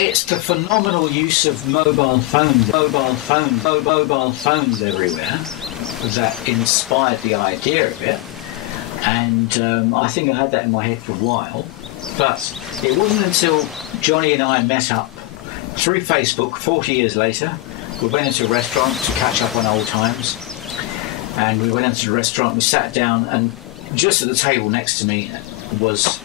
It's the phenomenal use of mobile phones everywhere that inspired the idea of it. And I think I had that in my head for a while. But it wasn't until Johnny and I met up through Facebook 40 years later. We went into a restaurant to catch up on old times. And we went into the restaurant, we sat down, and just at the table next to me was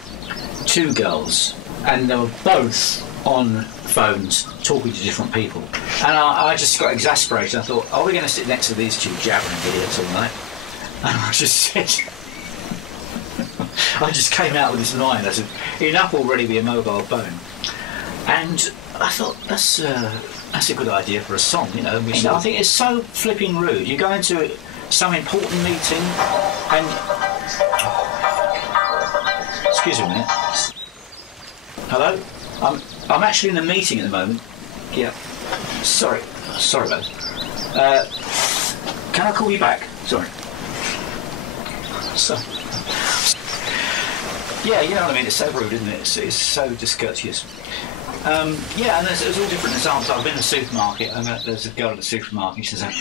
two girls. And they were both on phones talking to different people. And I just got exasperated. I thought, are we going to sit next to these two jabbering idiots all night? And I just said... I just came out with this line. I said, enough already with your mobile phone. And I thought, that's a good idea for a song, you know. I think it's so flipping rude. You go into some important meeting and... Excuse me a minute. Hello? I'm actually in a meeting at the moment. Yeah. Sorry about it. Can I call you back? Sorry. So... Yeah, you know what I mean, it's so rude, isn't it? It's so discourteous. Yeah, and there's all different examples. I've been in the supermarket, and there's a girl in the supermarket, she says,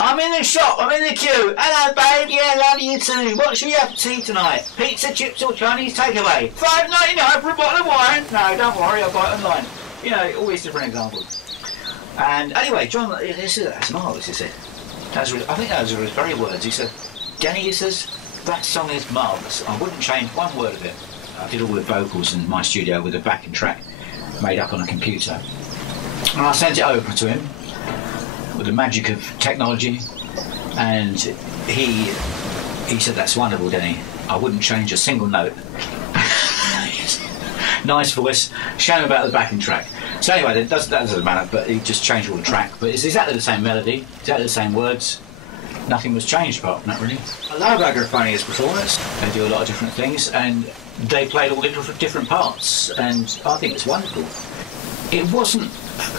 I'm in the shop, I'm in the queue. Hello, babe, yeah, love you too. What should we have for tea tonight? Pizza, chips or Chinese takeaway? $5.99 for a bottle of wine? No, don't worry, I'll buy it online. You know, all these different examples. And anyway, John, that's marvellous, he said. I think those were his very words. He said, Denny, he says, that song is marvellous. I wouldn't change one word of it. I did all the vocals in my studio with a backing track made up on a computer. And I sent it over to him with the magic of technology, and he said, that's wonderful, Denny. I wouldn't change a single note. Nice voice. Shame about the backing track. So anyway, that doesn't matter, but he just changed all the track. But it's exactly the same melody, exactly the same words. Nothing was changed apart from that, really. I love Agrophonia's performance. They do a lot of different things, and they played all the different parts, and I think it's wonderful. It wasn't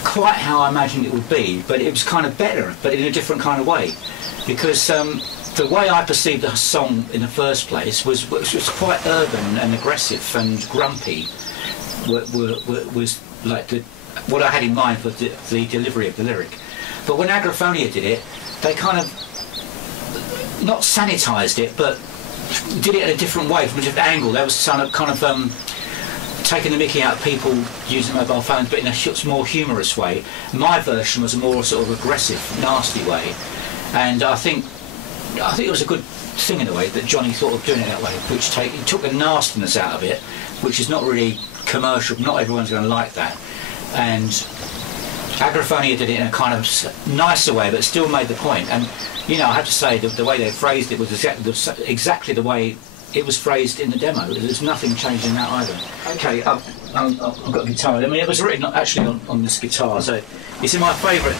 quite how I imagined it would be, but it was kind of better, but in a different kind of way. Because the way I perceived the song in the first place was quite urban and aggressive and grumpy, was like what I had in mind for the delivery of the lyric. But when Agrophonia did it, they kind of not sanitised it, but did it in a different way, from a different angle. There was kind of taking the mickey out of people using mobile phones, but in a more humorous way. My version was a more sort of aggressive, nasty way, and I think it was a good thing in a way that Johnny thought of doing it that way, which he took the nastiness out of it, which is not really commercial. Not everyone's going to like that, and Agrophonia did it in a kind of nicer way, but still made the point. And you know, I have to say the way they phrased it was exactly the way it was phrased in the demo. There's nothing changed in that either. Okay, I've got a guitar. I mean, it was written actually on this guitar, so it's in my favourite,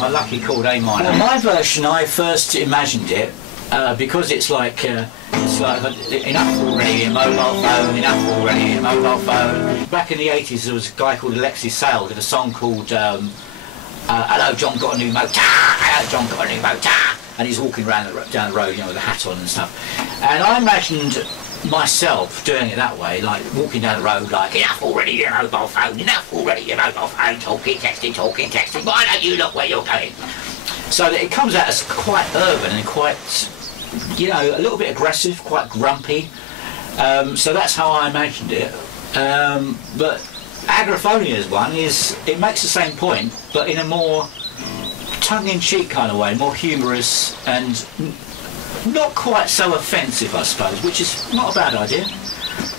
my lucky chord A minor. Well, my version, I first imagined it because it's like enough already, a mobile phone, enough already, a mobile phone. Back in the 80s, there was a guy called Alexis Sale did a song called Hello, John got a new motor. Hello, John got a new motor. And he's walking around down the road, you know, with a hat on and stuff. And I imagined myself doing it that way, like walking down the road, like, enough already, your mobile phone, enough already, your mobile phone, talking, texting, why don't you look where you're going? So that it comes out as quite urban and quite, you know, a little bit aggressive, quite grumpy. So that's how I imagined it. But Agrophonia's one it makes the same point, but in a more tongue-in-cheek kind of way, more humorous and not quite so offensive, I suppose, which is not a bad idea.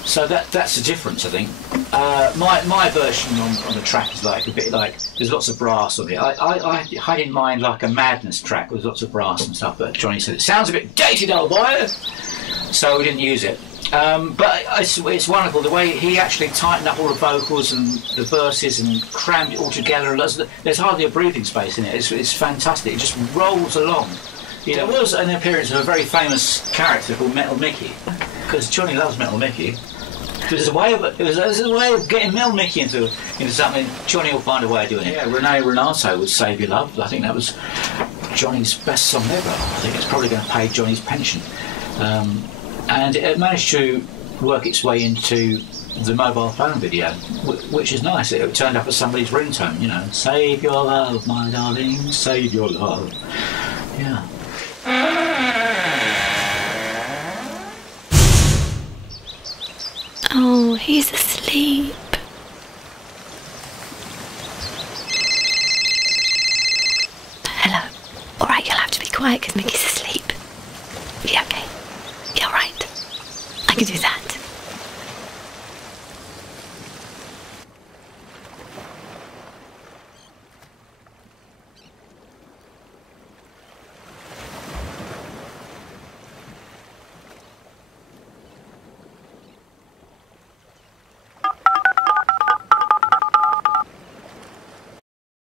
So that's the difference, I think. My version on the track is like a bit like, there's lots of brass on it. I had in mind like a Madness track with lots of brass and stuff, but Johnny said it sounds a bit dated, old boy, so we didn't use it. But it's wonderful the way he actually tightened up all the vocals and the verses and crammed it all together. There's hardly a breathing space in it. It's fantastic. It just rolls along. You know, there was an appearance of a very famous character called Metal Mickey, because Johnny loves Metal Mickey. There's a way of getting Metal Mickey into something. Johnny will find a way of doing it. Yeah, Renee Renato would Save Your Love. I think that was Johnny's best song ever. I think it's probably going to pay Johnny's pension. And it managed to work its way into the mobile phone video, which is nice. It turned up as somebody's ringtone, you know. Save your love, my darling, save your love. Yeah. Oh, he's asleep. Hello. Alright, you'll have to be quiet because Mickey's asleep. Yeah, okay. Yeah, alright. I can do that.